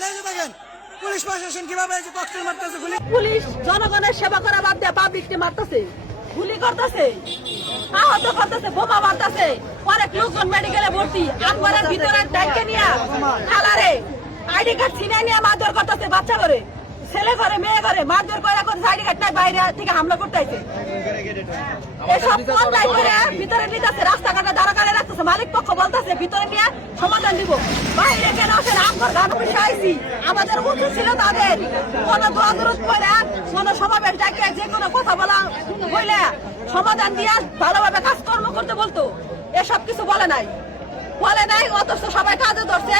দেখেন পুলিশ প্রশাসন কিভাবে ককটেল মারতেছে, পুলিশ জনগণের সেবা করা বাদ দিয়ে পাবলিককে মারতেছে, গুলি করতেছে, আহত করতেছে, বোমা মারতেছে। অনেক লোকজন মেডিকেলে ভর্তি, আমগরের ভিতরে ট্যাঙ্কে নিয়ে খালারে আইডি কার্ড ছিনিয়ে নিয়ে মারধর করতেছে। বাচ্চা করে, ছেলে করে, মেয়ে করে মারধর করে আইডি কার্ড নাই, বাইরে থেকে হামলা করতেছে। এসব পন্থায় করে ভিতরে নিতেছে, রাস্তাঘাটে দাঁড়া করে রাখতেছে। মালিক পক্ষ বলতেছে ভিতরে নিয়ে সমাধান দিব, বাইরে কেন আসেন? আমগর গান অফিসে আইসি, আমাদের উচিত ছিল তাদের কোন দোয়া দরুদ পড়ে কোন সমাবেশ ডাকে যে কোনো কথা বলা হইলে সমাধান দিয়ে ভালোভাবে কাজকর্ম করতে বলতো। এসব কিছু বলে নাই, অথচ সবাই কাজে ধরছে,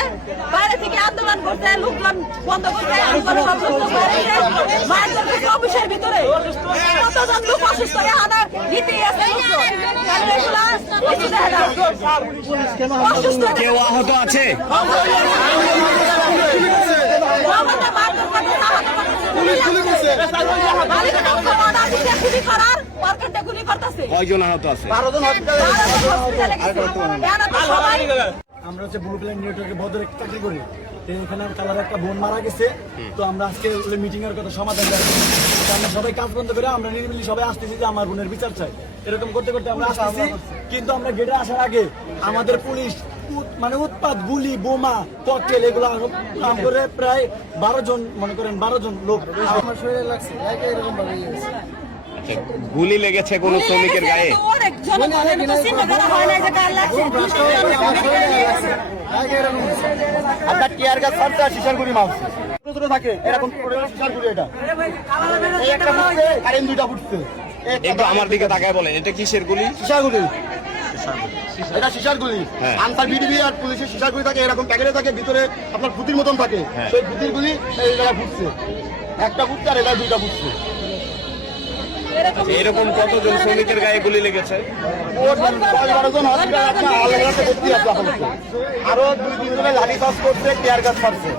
বাইরে থেকে আন্দোলন করছে, লোকজন বন্ধ করছে, অফিসের ভিতরে কতজন লোক অসুস্থ হয়ে আনার নীতি আছে। কেউ আহত আছে? কয়জন আহত আছে? আমরা হচ্ছে ব্লু প্ল্যান নেটওয়ার্কে বদরে চাকরি করি। এখানে কালার একটা বোন মারা গেছে, তো আমরা আজকে মিটিং এর কথা সমাধান রাখছি। আমরা সবাই কাজ বন্ধ করে আমরা নিরিবিলি সবাই আসতেছি যে আমার বোনের বিচার চাই। এরকম করতে করতে আমরা আসতেছি, কিন্তু আমরা গেটে আসার আগে আমাদের পুলিশ মানে উৎপাত, গুলি, বোমা, ককটেল এগুলো করে প্রায় 12 জন, মনে করেন 12 জন লোক আমার শরীরে লাগছে। এরকম ভাবে গুলি লেগেছে কোন শ্রমিকের গায়ে? আপনার টিয়ার গাছ ছাড়ছে আর শিশার গুলি মারছে, ছোট থাকে এরকম শিশার গুলি। এটা এই একটা ফুটছে আর এই দুইটা ফুটছে। একটু আমার দিকে তাকায় বলেন, এটা কিসের গুলি? শিশার গুলি, এটা শিশার গুলি। আনসার বিডিবি আর পুলিশের শিশার গুলি থাকে, এরকম প্যাকেটে থাকে, ভিতরে আপনার ফুটির মতন থাকে। সেই ফুটির গুলি এই জায়গায় ফুটছে, একটা ফুটছে আর এটা দুইটা ফুটছে। এরকম কতজন শ্রমিকের গায়ে গুলি লেগেছে? আরো 2-3 জনের লাঠি চাষ করছে, টিয়ার গাছ ছাড়ছে।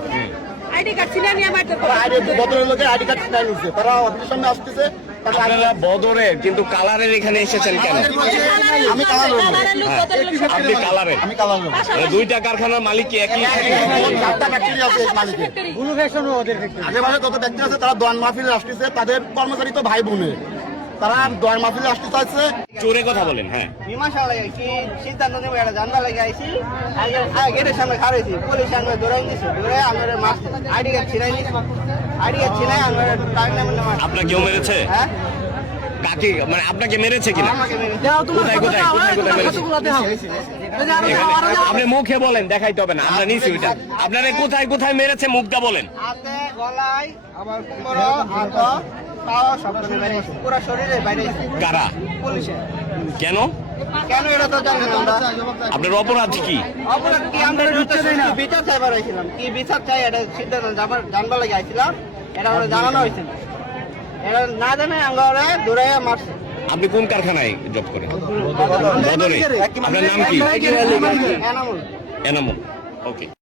আইডি কার্ড ছিনিয়ে নিয়ে মারধর বদরের লোকের আইডি কার্ড ছিনিয়ে নিচ্ছে, তারা অফিসের সামনে আসতেছে। আপনারা বদরের, কিন্তু কালারের এখানে এসেছেন কেন? আমি কালার লোক। আপনি কালারের? আমি কালার লোক। দুইটা কারখানার মালিক কি একই? 4টা ফ্যাক্টরি আছে মালিকের। আশেপাশে যত ব্যক্তি আছে তারা দোয়ান মাহফিলে আসতেছে, তাদের কর্মচারী তো ভাই বোনের, তারা দোয়ান মাহফিলে আসতে চাইছে। চোরে কথা বলেন। হ্যাঁ, মীমাংসা লাগে কি সিদ্ধান্ত নেবো, একটা জানবা লাগে আইসি, গেটের সামনে খাড়াইছি, পুলিশ আনবে ধরাই দিছে, ধরে আমার আইডি কার্ড ছিনাই নিছে, আইডি কার্ড ছিনাই আমার টাইম নাম্বার নাম্বার। আপনার কেউ মেরেছে? হ্যাঁ, কাকে, মানে আপনাকে মেরেছে কিনা? আমাকে মেরে কোথায় কোথায় কোথায় কোথায় মেরেছে? আপনি মুখে বলেন, দেখাইতে হবে না, আমরা নিছি ওইটা। আপনারা কোথায় কোথায় মেরেছে মুখটা বলেন। হাতে, গলায়, আবার কোমরে, হাত, পা সব বাইরে আছে, পুরো শরীরে বাইরে আছে। কারা? পুলিশে। কেন? কেন এটা তো জানি না আমরা। আপনার অপরাধ কি? অপরাধ কি আমরা বিচার চাইবার আইছিলাম, কি বিচার চাই এটা সিদ্ধান্ত জানবার লাগে আইছিলাম, এটা আমরা জানানো হয়েছে না। এটা না জানে আমরা দৌড়ে মারছে। আপনি কোন কারখানায় জব করেন? বদরে। আপনার নাম কি? এনামুল। এনামুল। ওকে।